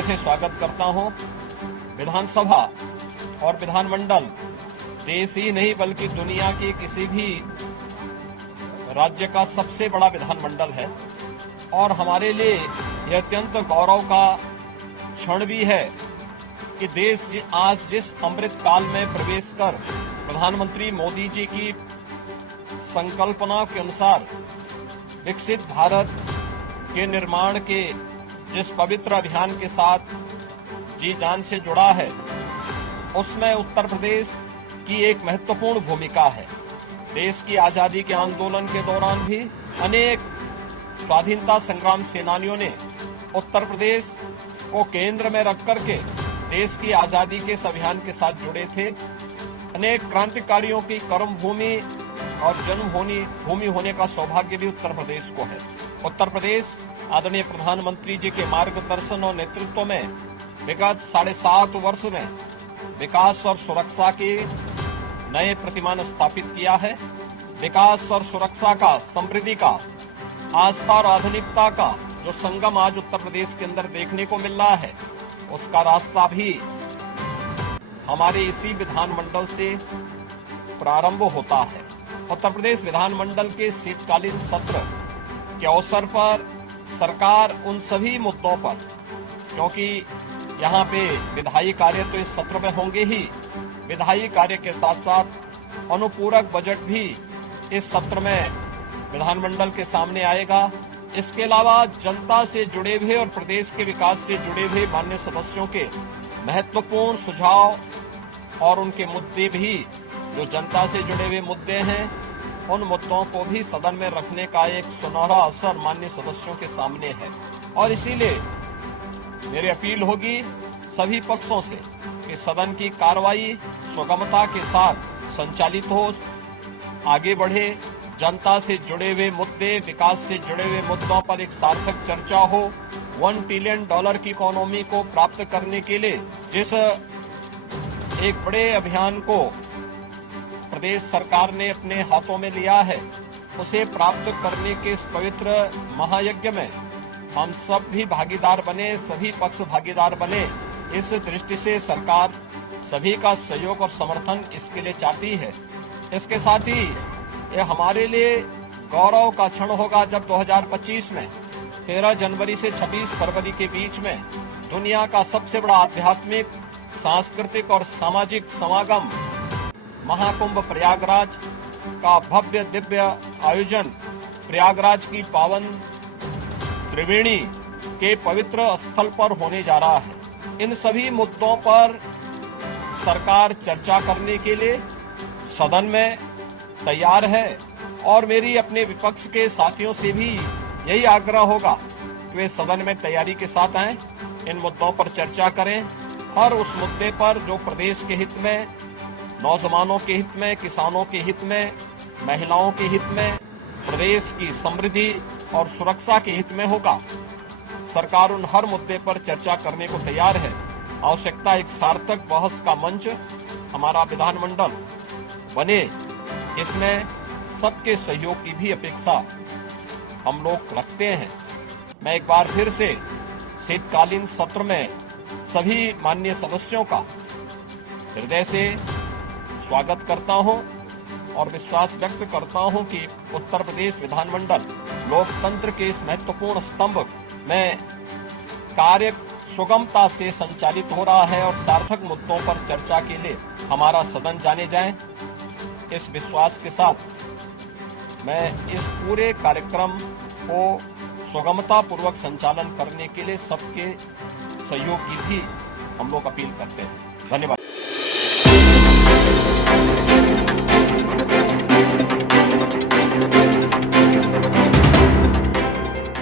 हृदय से स्वागत करता हूं। विधानसभा और विधानमंडल देश ही नहीं बल्कि दुनिया के किसी भी राज्य का सबसे बड़ा विधानमंडल है और हमारे लिए यह अत्यंत गौरव का क्षण भी है कि देश आज जिस अमृत काल में प्रवेश कर प्रधानमंत्री मोदी जी की संकल्पना के अनुसार विकसित भारत के निर्माण के जिस पवित्र अभियान के साथ जी जान से जुड़ा है, उसमें उत्तर प्रदेश की एक महत्वपूर्ण भूमिका है। देश की आजादी के आंदोलन के दौरान भी अनेक स्वाधीनता संग्राम सेनानियों ने उत्तर प्रदेश को केंद्र में रख करके देश की आजादी के इस अभियान के साथ जुड़े थे। अनेक क्रांतिकारियों की कर्मभूमि और जन्मभूमि होने का सौभाग्य भी उत्तर प्रदेश को है। उत्तर प्रदेश आदरणीय प्रधानमंत्री जी के मार्गदर्शन और नेतृत्व में विगत 7.5 वर्ष में विकास और सुरक्षा के नए प्रतिमान स्थापित किया है। विकास और सुरक्षा का, समृद्धि का, आस्था और आधुनिकता का जो संगम आज उत्तर प्रदेश के अंदर देखने को मिल रहा है, उसका रास्ता भी हमारे इसी विधानमंडल से प्रारंभ होता है। उत्तर प्रदेश विधानमंडल के शीतकालीन सत्र के अवसर पर सरकार उन सभी मुद्दों पर, क्योंकि यहाँ पे विधायी कार्य तो इस सत्र में होंगे ही, विधायी कार्य के साथ साथ अनुपूरक बजट भी इस सत्र में विधानमंडल के सामने आएगा। इसके अलावा जनता से जुड़े हुए और प्रदेश के विकास से जुड़े हुए माननीय सदस्यों के महत्वपूर्ण सुझाव और उनके मुद्दे भी, जो जनता से जुड़े हुए मुद्दे हैं, उन मुद्दों को भी सदन में रखने का एक सुनहरा अवसर माननीय सदस्यों के सामने है। और इसीलिए मेरी अपील होगी सभी पक्षों से कि सदन की कार्रवाई सुगमता के साथ संचालित हो, आगे बढ़े, जनता से जुड़े हुए मुद्दे, विकास से जुड़े हुए मुद्दों पर एक सार्थक चर्चा हो। $1 ट्रिलियन की इकोनॉमी को प्राप्त करने के लिए जिस एक बड़े अभियान को प्रदेश सरकार ने अपने हाथों में लिया है, उसे प्राप्त करने के इस पवित्र महायज्ञ में हम सब भी भागीदार बने, सभी पक्ष भागीदार बने। इस दृष्टि से सरकार सभी का सहयोग और समर्थन इसके लिए चाहती है। इसके साथ ही ये हमारे लिए गौरव का क्षण होगा जब 2025 में 13 जनवरी से 26 फरवरी के बीच में दुनिया का सबसे बड़ा आध्यात्मिक, सांस्कृतिक और सामाजिक समागम महाकुंभ प्रयागराज का भव्य दिव्य आयोजन प्रयागराज की पावन त्रिवेणी के पवित्र स्थल पर होने जा रहा है। इन सभी मुद्दों पर सरकार चर्चा करने के लिए सदन में तैयार है और मेरी अपने विपक्ष के साथियों से भी यही आग्रह होगा कि वे सदन में तैयारी के साथ आएं, इन मुद्दों पर चर्चा करें। हर उस मुद्दे पर जो प्रदेश के हित में, नौजवानों के हित में, किसानों के हित में, महिलाओं के हित में, प्रदेश की समृद्धि और सुरक्षा के हित में होगा, सरकार उन हर मुद्दे पर चर्चा करने को तैयार है। आवश्यकता एक सार्थक बहस का मंच हमारा विधानमंडल बने, इसमें सबके सहयोग की भी अपेक्षा हम लोग रखते हैं। मैं एक बार फिर से शीतकालीन सत्र में सभी माननीय सदस्यों का हृदय से स्वागत करता हूं और विश्वास व्यक्त करता हूं कि उत्तर प्रदेश विधानमंडल लोकतंत्र के इस महत्वपूर्ण स्तंभ में कार्य सुगमता से संचालित हो रहा है और सार्थक मुद्दों पर चर्चा के लिए हमारा सदन जाने जाए। इस विश्वास के साथ मैं इस पूरे कार्यक्रम को सुगमता पूर्वक संचालन करने के लिए सबके सहयोग की भी हम लोग अपील करते हैं। धन्यवाद।